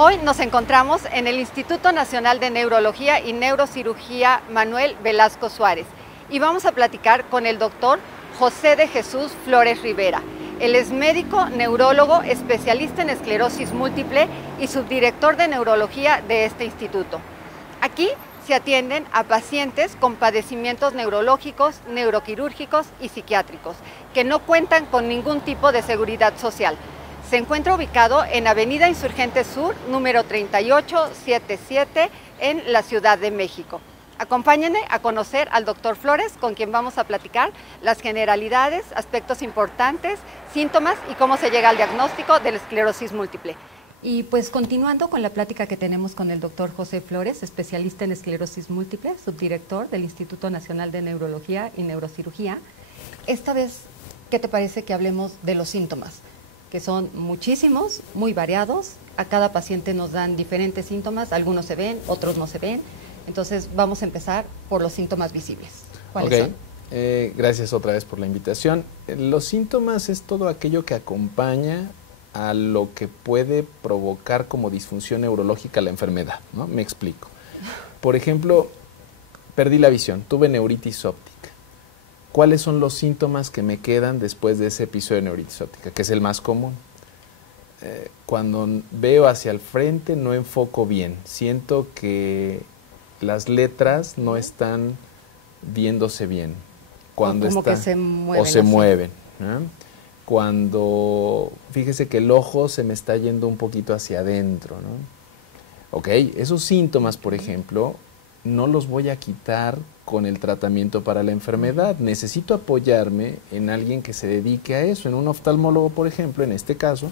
Hoy nos encontramos en el Instituto Nacional de Neurología y Neurocirugía Manuel Velasco Suárez y vamos a platicar con el doctor José de Jesús Flores Rivera. Él es médico, neurólogo, especialista en esclerosis múltiple y subdirector de neurología de este instituto. Aquí se atienden a pacientes con padecimientos neurológicos, neuroquirúrgicos y psiquiátricos que no cuentan con ningún tipo de seguridad social. Se encuentra ubicado en Avenida Insurgente Sur, número 3877, en la Ciudad de México. Acompáñenme a conocer al doctor Flores, con quien vamos a platicar las generalidades, aspectos importantes, síntomas y cómo se llega al diagnóstico de la esclerosis múltiple. Y pues continuando con la plática que tenemos con el doctor José Flores, especialista en esclerosis múltiple, subdirector del Instituto Nacional de Neurología y Neurocirugía, esta vez, ¿qué te parece que hablemos de los síntomas? Que son muchísimos, muy variados, a cada paciente nos dan diferentes síntomas, algunos se ven, otros no se ven, entonces vamos a empezar por los síntomas visibles. ¿Cuáles son? Gracias otra vez por la invitación. Los síntomas es todo aquello que acompaña a lo que puede provocar como disfunción neurológica la enfermedad, ¿no? Me explico. Por ejemplo, perdí la visión, tuve neuritis óptica. ¿Cuáles son los síntomas que me quedan después de ese episodio de neuritis óptica, que es el más común? Cuando veo hacia el frente no enfoco bien, siento que las letras no están viéndose bien. Cuando como que se mueven. O se mueven, ¿no? Cuando, fíjese que el ojo se me está yendo un poquito hacia adentro, ¿no? Ok, esos síntomas, por ejemplo, no los voy a quitar con el tratamiento para la enfermedad. Necesito apoyarme en alguien que se dedique a eso, en un oftalmólogo, por ejemplo, en este caso,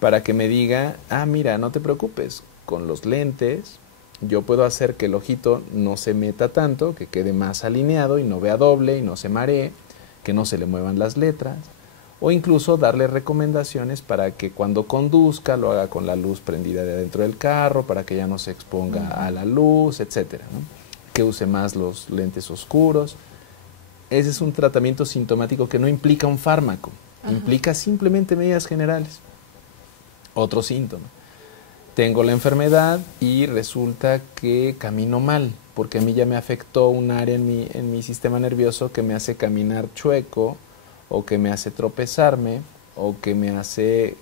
para que me diga, mira, no te preocupes, con los lentes yo puedo hacer que el ojito no se meta tanto, que quede más alineado y no vea doble y no se maree, que no se le muevan las letras, o incluso darle recomendaciones para que cuando conduzca lo haga con la luz prendida de adentro del carro, para que ya no se exponga a la luz, etcétera, ¿no? Que use más los lentes oscuros. Ese es un tratamiento sintomático que no implica un fármaco, implica simplemente medidas generales. Otro síntoma. Tengo la enfermedad y resulta que camino mal, porque a mí ya me afectó un área en mi sistema nervioso que me hace caminar chueco, o que me hace tropezarme, o que me hace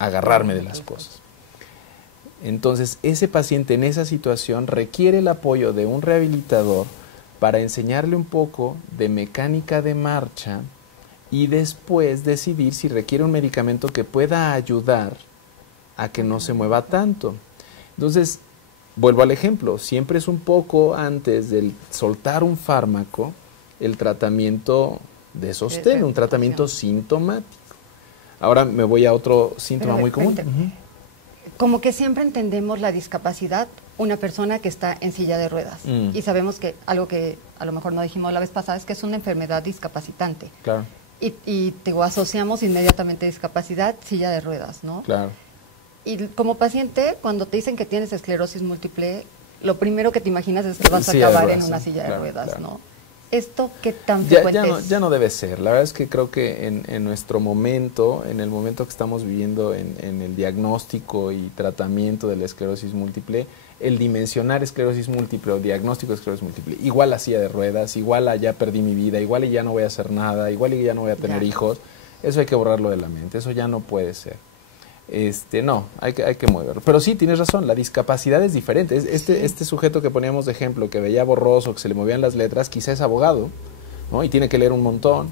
agarrarme de las cosas. Entonces, ese paciente en esa situación requiere el apoyo de un rehabilitador para enseñarle un poco de mecánica de marcha y después decidir si requiere un medicamento que pueda ayudar a que no se mueva tanto. Entonces, vuelvo al ejemplo, siempre es un poco antes de soltar un fármaco, el tratamiento de sostén, un tratamiento sintomático. Ahora me voy a otro síntoma muy común. Como que siempre entendemos la discapacidad, una persona que está en silla de ruedas. Y sabemos que algo que a lo mejor no dijimos la vez pasada es que es una enfermedad discapacitante. Claro. Y te asociamos inmediatamente discapacidad, silla de ruedas, ¿no? Claro. Y como paciente, cuando te dicen que tienes esclerosis múltiple, lo primero que te imaginas es que vas a acabar en una silla de ruedas, claro. ¿No? ¿Esto qué tan frecuente es? Ya no debe ser. La verdad es que creo que en nuestro momento, en el momento que estamos viviendo en el diagnóstico y tratamiento de la esclerosis múltiple, el dimensionar esclerosis múltiple o diagnóstico de esclerosis múltiple, igual a silla de ruedas, igual a ya perdí mi vida, igual y ya no voy a hacer nada, igual y ya no voy a tener hijos, eso hay que borrarlo de la mente, eso ya no puede ser. No, hay que moverlo. Pero sí, tienes razón, la discapacidad es diferente. Este sujeto que poníamos de ejemplo, que veía borroso, que se le movían las letras, quizá es abogado, ¿no? Y tiene que leer un montón,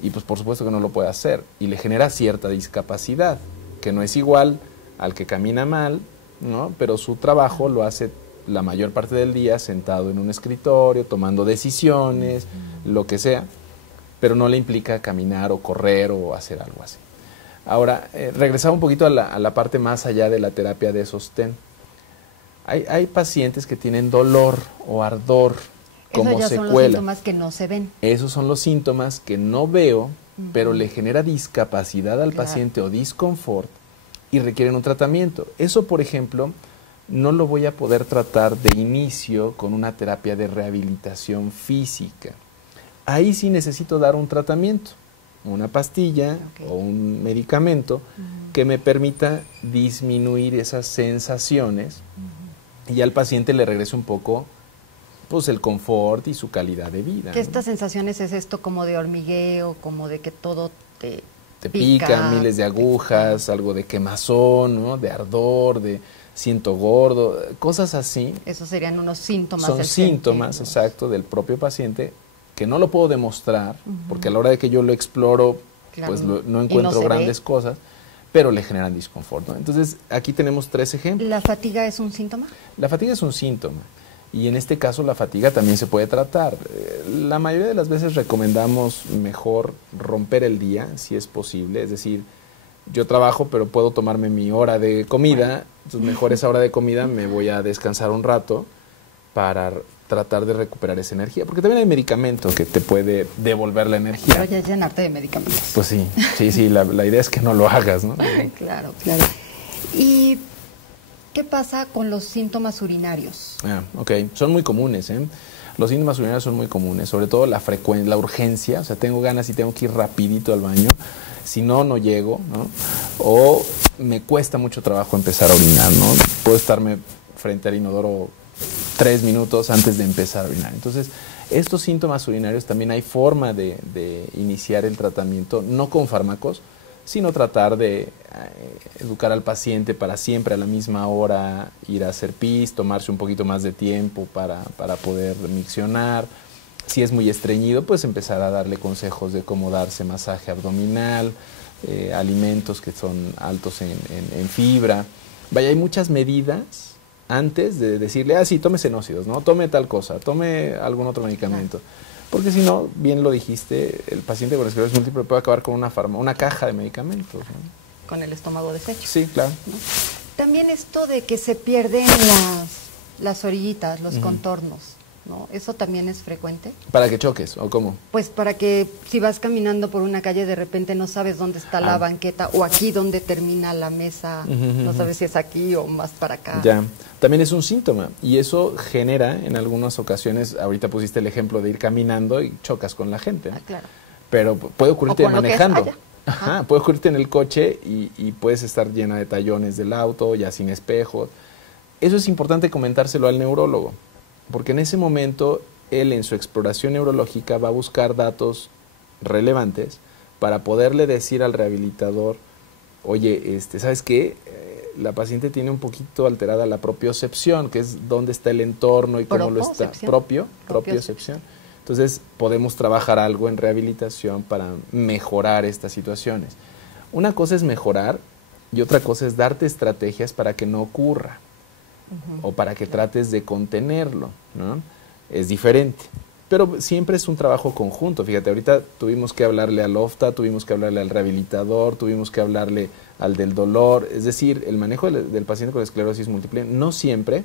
y pues por supuesto que no lo puede hacer, y le genera cierta discapacidad, que no es igual al que camina mal, ¿no? Pero su trabajo lo hace la mayor parte del día sentado en un escritorio, tomando decisiones, lo que sea, pero no le implica caminar o correr o hacer algo así. Ahora, regresaba un poquito a la parte más allá de la terapia de sostén. Hay pacientes que tienen dolor o ardor como secuela. Esos ya son los síntomas que no se ven. Esos son los síntomas que no veo, pero le genera discapacidad al paciente o disconfort y requieren un tratamiento. Eso, por ejemplo, no lo voy a poder tratar de inicio con una terapia de rehabilitación física. Ahí sí necesito dar un tratamiento. una pastilla o un medicamento que me permita disminuir esas sensaciones y al paciente le regrese un poco pues el confort y su calidad de vida. ¿Qué estas sensaciones es esto como de hormigueo, como de que todo te pica, miles de agujas, algo de quemazón, ¿no? De ardor, de siento gordo, cosas así? Esos serían unos síntomas. Son síntomas, exacto, del propio paciente que no lo puedo demostrar, porque a la hora de que yo lo exploro, claro, pues no encuentro grandes cosas, pero le generan disconfort, ¿no? Entonces, aquí tenemos 3 ejemplos. ¿La fatiga es un síntoma? La fatiga es un síntoma. Y en este caso la fatiga también se puede tratar. La mayoría de las veces recomendamos mejor romper el día, si es posible. Es decir, yo trabajo, pero puedo tomarme mi hora de comida. Entonces mejor esa hora de comida me voy a descansar un rato para tratar de recuperar esa energía. Porque también hay medicamento que te puede devolver la energía. Pero ya llenarte de medicamentos. Pues sí, la idea es que no lo hagas, ¿no? Claro. ¿Y qué pasa con los síntomas urinarios? Ok, son muy comunes, ¿eh? Los síntomas urinarios son muy comunes, sobre todo la frecuencia, la urgencia, o sea, tengo ganas y tengo que ir rapidito al baño, si no, no llego, ¿no? O me cuesta mucho trabajo empezar a orinar, ¿no? Puedo estarme frente al inodoro 3 minutos antes de empezar a orinar. Entonces, estos síntomas urinarios también hay forma de iniciar el tratamiento, no con fármacos, sino tratar de educar al paciente para siempre a la misma hora ir a hacer pis, tomarse un poquito más de tiempo para poder miccionar. Si es muy estreñido, pues empezar a darle consejos de cómo darse masaje abdominal, alimentos que son altos en fibra. Vaya, hay muchas medidas antes de decirle, sí, tome senócidos, ¿no? Tome tal cosa, tome algún otro medicamento. Porque si no, bien lo dijiste, el paciente con esclerosis múltiple puede acabar con una caja de medicamentos, ¿no? Con el estómago deshecho. Sí, claro. ¿No? También esto de que se pierden las orillitas, los contornos, ¿no? ¿Eso también es frecuente? ¿Para que choques o cómo? Pues para que si vas caminando por una calle de repente no sabes dónde está la banqueta o aquí dónde termina la mesa, no sabes si es aquí o más para acá. Ya, también es un síntoma y eso genera en algunas ocasiones, ahorita pusiste el ejemplo de ir caminando y chocas con la gente, ¿no? Claro. Pero puede ocurrirte manejando. Puede ocurrirte en el coche y puedes estar llena de tallones del auto, ya sin espejos. Eso es importante comentárselo al neurólogo, porque en ese momento él en su exploración neurológica va a buscar datos relevantes para poderle decir al rehabilitador, oye, ¿sabes qué? La paciente tiene un poquito alterada la propiocepción, que es dónde está el entorno y cómo lo está. Propiocepción. Entonces podemos trabajar algo en rehabilitación para mejorar estas situaciones. Una cosa es mejorar y otra cosa es darte estrategias para que no ocurra o para que trates de contenerlo, ¿no? Es diferente, pero siempre es un trabajo conjunto. Fíjate, ahorita tuvimos que hablarle al OFTA, tuvimos que hablarle al rehabilitador, tuvimos que hablarle al del dolor, es decir, el manejo del paciente con esclerosis múltiple no siempre.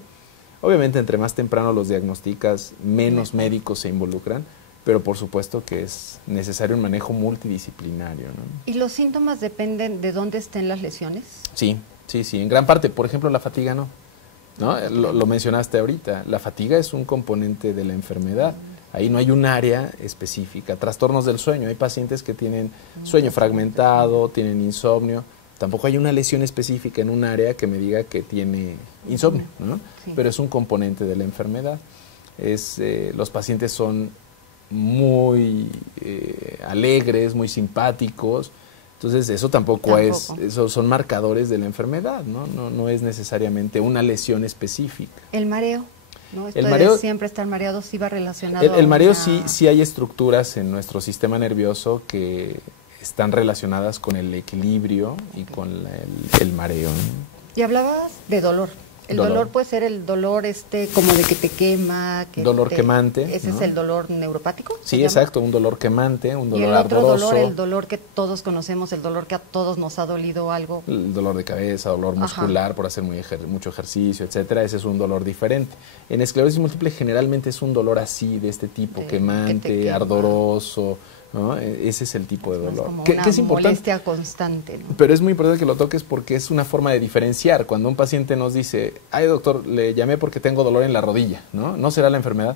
Obviamente, entre más temprano los diagnosticas, menos médicos se involucran, pero por supuesto que es necesario un manejo multidisciplinario, ¿no? ¿Y los síntomas dependen de dónde estén las lesiones? Sí, en gran parte. Por ejemplo, la fatiga no. Lo mencionaste ahorita. La fatiga es un componente de la enfermedad. Ahí no hay un área específica. Trastornos del sueño. Hay pacientes que tienen sueño fragmentado, tienen insomnio. Tampoco hay una lesión específica en un área que me diga que tiene insomnio, ¿no? Sí. Pero es un componente de la enfermedad. Los pacientes son muy alegres, muy simpáticos. Entonces, eso tampoco es, eso son marcadores de la enfermedad, ¿no? No es necesariamente una lesión específica. El mareo, ¿no? Esto de siempre estar mareado sí va relacionado. El mareo sí hay estructuras en nuestro sistema nervioso que están relacionadas con el equilibrio y con el mareo, ¿no? Y hablabas de dolor. El dolor puede ser el dolor como de que te quema. Dolor quemante. ¿Ese es el dolor neuropático? Sí, exacto, un dolor quemante, un dolor ardoroso. Y el otro dolor, el dolor que todos conocemos, el dolor que a todos nos ha dolido algo. El dolor de cabeza, dolor muscular por hacer mucho ejercicio, etcétera, ese es un dolor diferente. En esclerosis múltiple generalmente es un dolor así, de este tipo, quemante, ardoroso, ¿no? Ese es el tipo de dolor. Como que es importante. Molestia constante, ¿no? Pero es muy importante que lo toques porque es una forma de diferenciar. Cuando un paciente nos dice, ay doctor, le llamé porque tengo dolor en la rodilla, ¿no? ¿No será la enfermedad?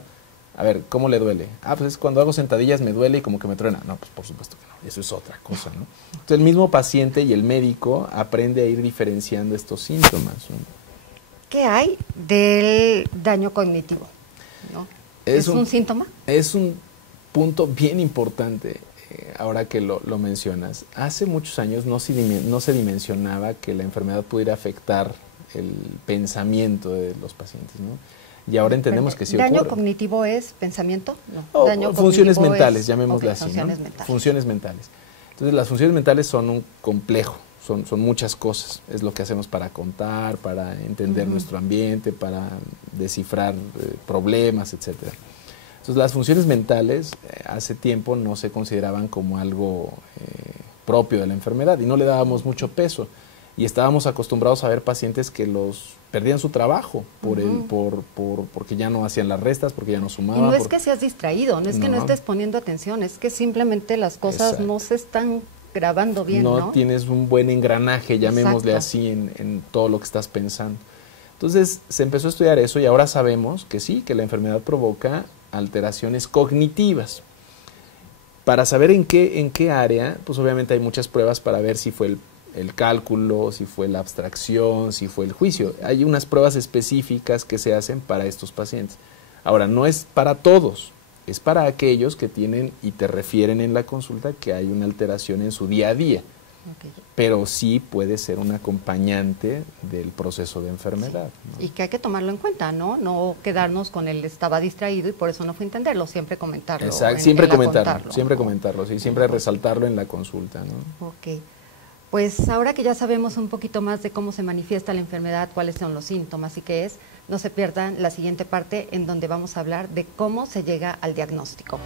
A ver, ¿cómo le duele? Pues es cuando hago sentadillas me duele y como que me truena. No, pues por supuesto que no, eso es otra cosa, ¿no? Entonces el mismo paciente y el médico aprende a ir diferenciando estos síntomas, ¿no? ¿Qué hay del daño cognitivo? ¿No? ¿Es un síntoma? Es un punto bien importante, ahora que lo mencionas. Hace muchos años no se dimensionaba que la enfermedad pudiera afectar el pensamiento de los pacientes, ¿no? Y ahora entendemos que sí ocurre. ¿Daño cognitivo es pensamiento? No. Daño funciones mentales, llamémosle así, funciones ¿no? mentales. Funciones mentales. Entonces las funciones mentales son un complejo. Son muchas cosas, es lo que hacemos para contar, para entender nuestro ambiente, para descifrar problemas, etcétera. Entonces las funciones mentales hace tiempo no se consideraban como algo propio de la enfermedad y no le dábamos mucho peso y estábamos acostumbrados a ver pacientes que perdían su trabajo porque ya no hacían las restas, porque ya no sumaban. Y no es que seas distraído, no es que no estés poniendo atención, es que simplemente las cosas no se están grabando bien, ¿no? No tienes un buen engranaje, llamémosle Exacto. así, en todo lo que estás pensando. Entonces se empezó a estudiar eso y ahora sabemos que sí, que la enfermedad provoca alteraciones cognitivas. Para saber en qué área, pues obviamente hay muchas pruebas para ver si fue el cálculo, si fue la abstracción, si fue el juicio. Hay unas pruebas específicas que se hacen para estos pacientes. Ahora, no es para todos. Es para aquellos que tienen y te refieren en la consulta que hay una alteración en su día a día, pero sí puede ser un acompañante del proceso de enfermedad, ¿no? Y que hay que tomarlo en cuenta, ¿no? No quedarnos con el estaba distraído y por eso no fue a entenderlo, siempre comentarlo. Exacto, siempre comentarlo, sí, siempre resaltarlo en la consulta, ¿no? Ok. Pues ahora que ya sabemos un poquito más de cómo se manifiesta la enfermedad, cuáles son los síntomas y qué es, no se pierdan la siguiente parte en donde vamos a hablar de cómo se llega al diagnóstico.